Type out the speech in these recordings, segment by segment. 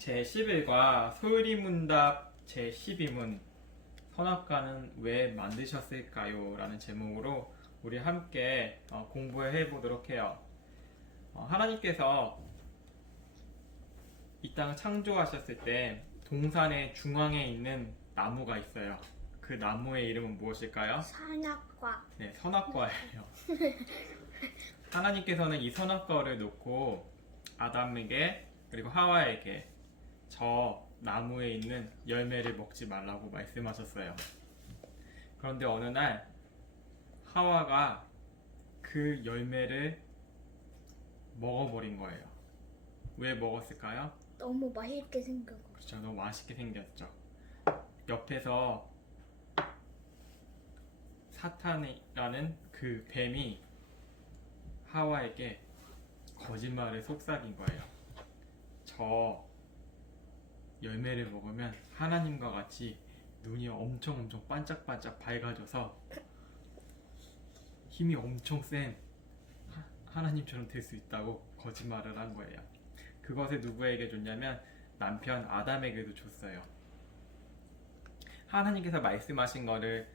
제11과 소유리문답 제12문 선악과는 왜 만드셨을까요? 라는 제목으로 우리 함께 공부해 보도록 해요. 하나님께서 이 땅을 창조하셨을 때 동산의 중앙에 있는 나무가 있어요. 그 나무의 이름은 무엇일까요? 선악과. 네, 선악과예요. 하나님께서는 이 선악과를 놓고 아담에게 그리고 하와에게 저 나무에 있는 열매를 먹지 말라고 말씀하셨어요. 그런데 어느 날 하와가 그 열매를 먹어버린 거예요. 왜 먹었을까요? 너무 맛있게 생겨서. 그렇죠. 너무 맛있게 생겼죠. 옆에서 사탄이라는 그 뱀이 하와에게 거짓말을 속삭인 거예요. 저 열매를 먹으면 하나님과 같이 눈이 엄청 반짝반짝 밝아져서 힘이 엄청 센 하나님처럼 될 수 있다고 거짓말을 한 거예요. 그것을 누구에게 줬냐면 남편 아담에게도 줬어요. 하나님께서 말씀하신 거를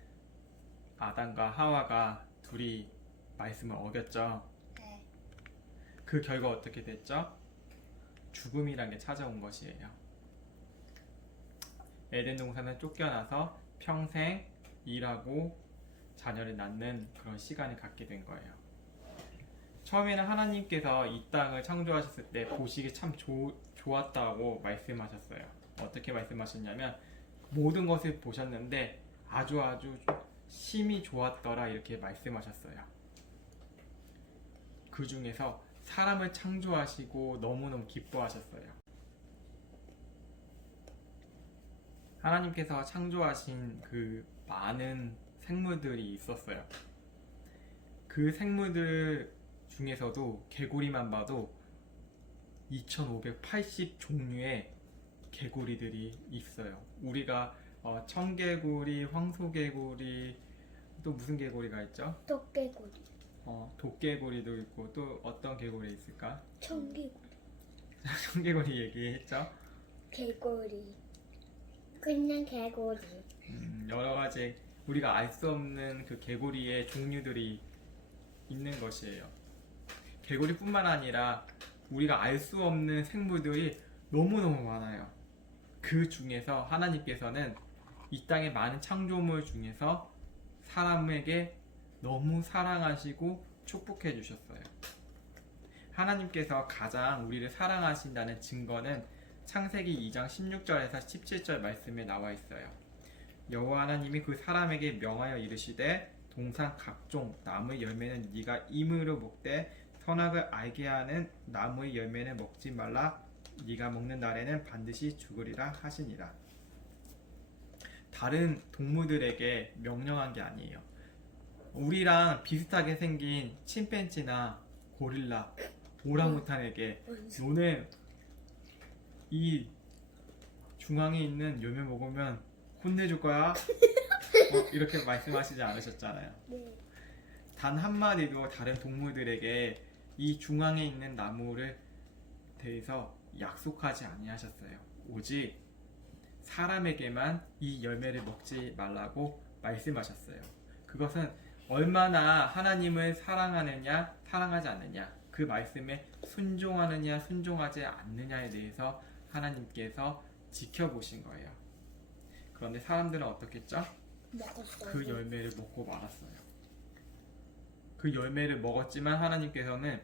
아담과 하와가 둘이 말씀을 어겼죠. 네. 그 결과 어떻게 됐죠? 죽음이란 게 찾아온 것이에요. 에덴 동산을 쫓겨나서 평생 일하고 자녀를 낳는 그런 시간을 갖게 된 거예요. 처음에는 하나님께서 이 땅을 창조하셨을 때 보시기 참 좋았다고 말씀하셨어요. 어떻게 말씀하셨냐면 모든 것을 보셨는데 아주 심히 좋았더라 이렇게 말씀하셨어요. 그 중에서 사람을 창조하시고 너무너무 기뻐하셨어요. 하나님께서 창조하신 그 많은 생물들이 있었어요. 그 생물들 중에서도 개구리만 봐도 2580 종류의 개구리들이 있어요. 우리가 청개구리, 황소개구리, 또 무슨 개구리가 있죠? 도깨구리. 도깨구리도 있고 또 어떤 개구리 있을까? 청개구리. 청개구리 얘기했죠? 개구리. 그냥 개구리. 여러 가지 우리가 알 수 없는 그 개구리의 종류들이 있는 것이에요. 개구리뿐만 아니라 우리가 알 수 없는 생물들이 너무너무 많아요. 그 중에서 하나님께서는 이 땅의 많은 창조물 중에서 사람에게 너무 사랑하시고 축복해 주셨어요. 하나님께서 가장 우리를 사랑하신다는 증거는 창세기 2장 16절에서 17절 말씀에 나와 있어요. 여호와 하나님이 그 사람에게 명하여 이르시되 동산 각종 나무의 열매는 네가 임으로 먹되 선악을 알게 하는 나무의 열매는 먹지 말라. 네가 먹는 날에는 반드시 죽으리라 하시니라. 다른 동물들에게 명령한 게 아니에요. 우리랑 비슷하게 생긴 침팬지나 고릴라, 오랑우탄에게 너는 이 중앙에 있는 열매 먹으면 혼내줄 거야? 이렇게 말씀하시지 않으셨잖아요. 네. 단 한마디도 다른 동물들에게 이 중앙에 있는 나무를 대해서 약속하지 아니하셨어요. 오직 사람에게만 이 열매를 먹지 말라고 말씀하셨어요. 그것은 얼마나 하나님을 사랑하느냐 사랑하지 않느냐 그 말씀에 순종하느냐 순종하지 않느냐에 대해서 하나님께서 지켜보신 거예요. 그런데 사람들은 어떻게 했죠? 먹었어요. 그 열매를 먹고 말았어요. 그 열매를 먹었지만 하나님께서는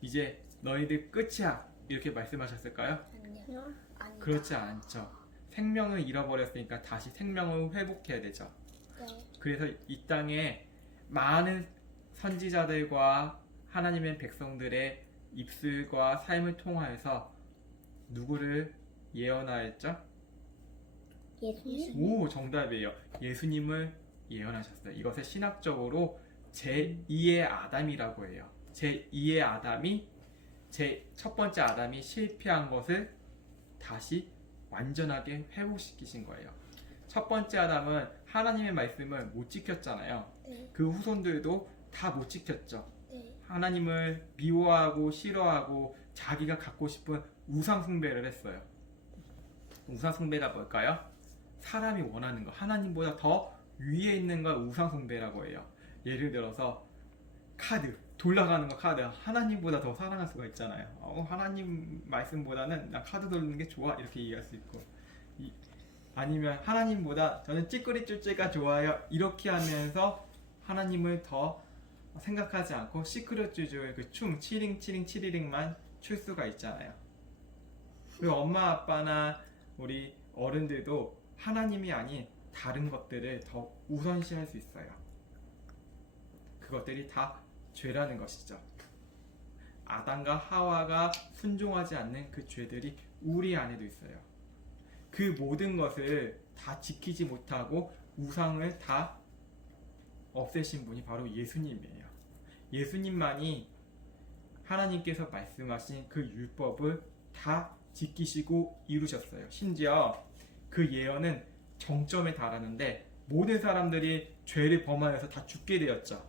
이제 너희들 끝이야 이렇게 말씀하셨을까요? 아니요. 아니요. 그렇지 않죠. 생명을 잃어버렸으니까 다시 생명을 회복해야 되죠. 네. 그래서 이 땅에 많은 선지자들과 하나님의 백성들의 입술과 삶을 통하여서 누구를 예언하였죠? 예수님. 오, 정답이에요. 예수님을 예언하셨어요. 이것을 신학적으로 제2의 아담이라고 해요. 제2의 아담이 첫 번째 아담이 실패한 것을 다시 완전하게 회복시키신 거예요. 첫 번째 아담은 하나님의 말씀을 못 지켰잖아요. 네. 그 후손들도 다 못 지켰죠. 네. 하나님을 미워하고 싫어하고 자기가 갖고 싶은 우상 숭배를 했어요. 우상숭배가 뭘까요? 사람이 원하는 거, 하나님보다 더 위에 있는 걸 우상숭배라고 해요. 예를 들어서 카드, 돌아가는 거 카드, 하나님보다 더 사랑할 수가 있잖아요. 하나님 말씀보다는 난 카드 돌리는 게 좋아, 이렇게 얘기할 수 있고, 아니면 하나님보다 저는 찌끄리 쭈쭈가 좋아요, 이렇게 하면서 하나님을 더 생각하지 않고 시크릿 쭈쭈의 그 춤 치링 치링 치리링만 출 수가 있잖아요. 그리고 엄마 아빠나 우리 어른들도 하나님이 아닌 다른 것들을 더 우선시할 수 있어요. 그것들이 다 죄라는 것이죠. 아담과 하와가 순종하지 않는 그 죄들이 우리 안에도 있어요. 그 모든 것을 다 지키지 못하고 우상을 다 없애신 분이 바로 예수님이에요. 예수님만이 하나님께서 말씀하신 그 율법을 다 지키시고 이루셨어요. 심지어 그 예언은 정점에 달하는데 모든 사람들이 죄를 범하여서 다 죽게 되었죠.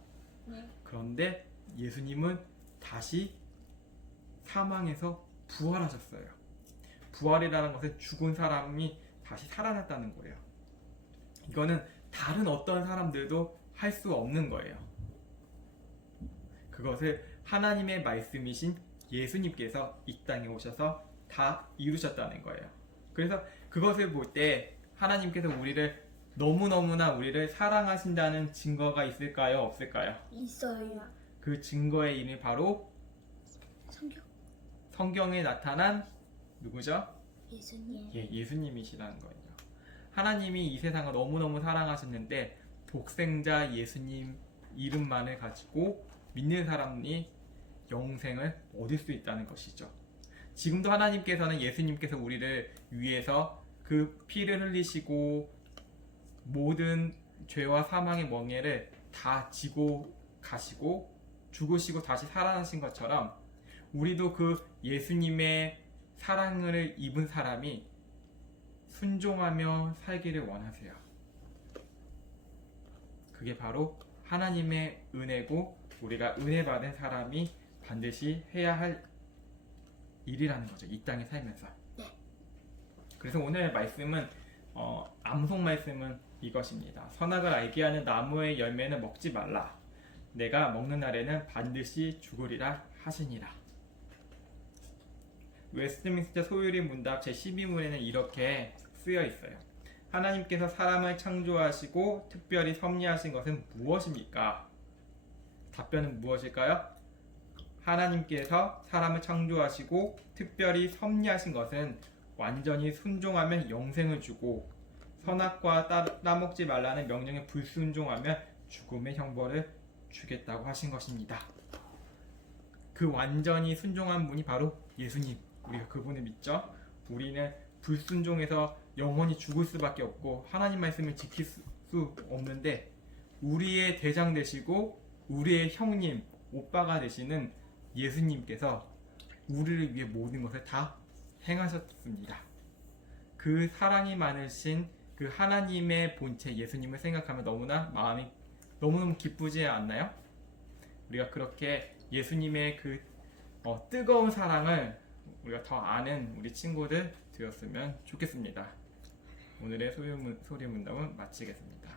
그런데 예수님은 다시 사망에서 부활하셨어요. 부활이라는 것은 죽은 사람이 다시 살아났다는 거예요. 이거는 다른 어떤 사람들도 할 수 없는 거예요. 그것을 하나님의 말씀이신 예수님께서 이 땅에 오셔서 다 이루셨다는 거예요. 그래서 그것을 볼 때 하나님께서 우리를 너무너무나 우리를 사랑하신다는 증거가 있을까요? 없을까요? 있어요. 그 증거의 이름이 바로 성경. 성경에 나타난 누구죠? 예수님. 예수님이시라는 거예요. 하나님이 이 세상을 너무너무 사랑하셨는데 독생자 예수님 이름만을 가지고 믿는 사람이 영생을 얻을 수 있다는 것이죠. 지금도 하나님께서는 예수님께서 우리를 위해서 그 피를 흘리시고 모든 죄와 사망의 멍에를 다 지고 가시고 죽으시고 다시 살아나신 것처럼 우리도 그 예수님의 사랑을 입은 사람이 순종하며 살기를 원하세요. 그게 바로 하나님의 은혜고 우리가 은혜 받은 사람이 반드시 해야 할 일이라는 거죠. 이 땅에 살면서. 그래서 오늘 말씀은 암송 말씀은 이것입니다. 선악을 알게 하는 나무의 열매는 먹지 말라. 내가 먹는 날에는 반드시 죽으리라 하시니라. 웨스트민스터 소유리 문답 제12문에는 이렇게 쓰여 있어요. 하나님께서 사람을 창조하시고 특별히 섭리하신 것은 무엇입니까? 답변은 무엇일까요? 하나님께서 사람을 창조하시고 특별히 섭리하신 것은 완전히 순종하면 영생을 주고 선악과 따먹지 말라는 명령에 불순종하면 죽음의 형벌을 주겠다고 하신 것입니다. 그 완전히 순종한 분이 바로 예수님. 우리가 그분을 믿죠? 우리는 불순종해서 영원히 죽을 수밖에 없고 하나님 말씀을 지킬 수 없는데 우리의 대장 되시고 우리의 형님, 오빠가 되시는 예수님께서 우리를 위해 모든 것을 다 행하셨습니다. 그 사랑이 많으신 그 하나님의 본체 예수님을 생각하면 너무나 마음이 너무너무 기쁘지 않나요? 우리가 그렇게 예수님의 그 뜨거운 사랑을 우리가 더 아는 우리 친구들 되었으면 좋겠습니다. 오늘의 소리 문답은 마치겠습니다.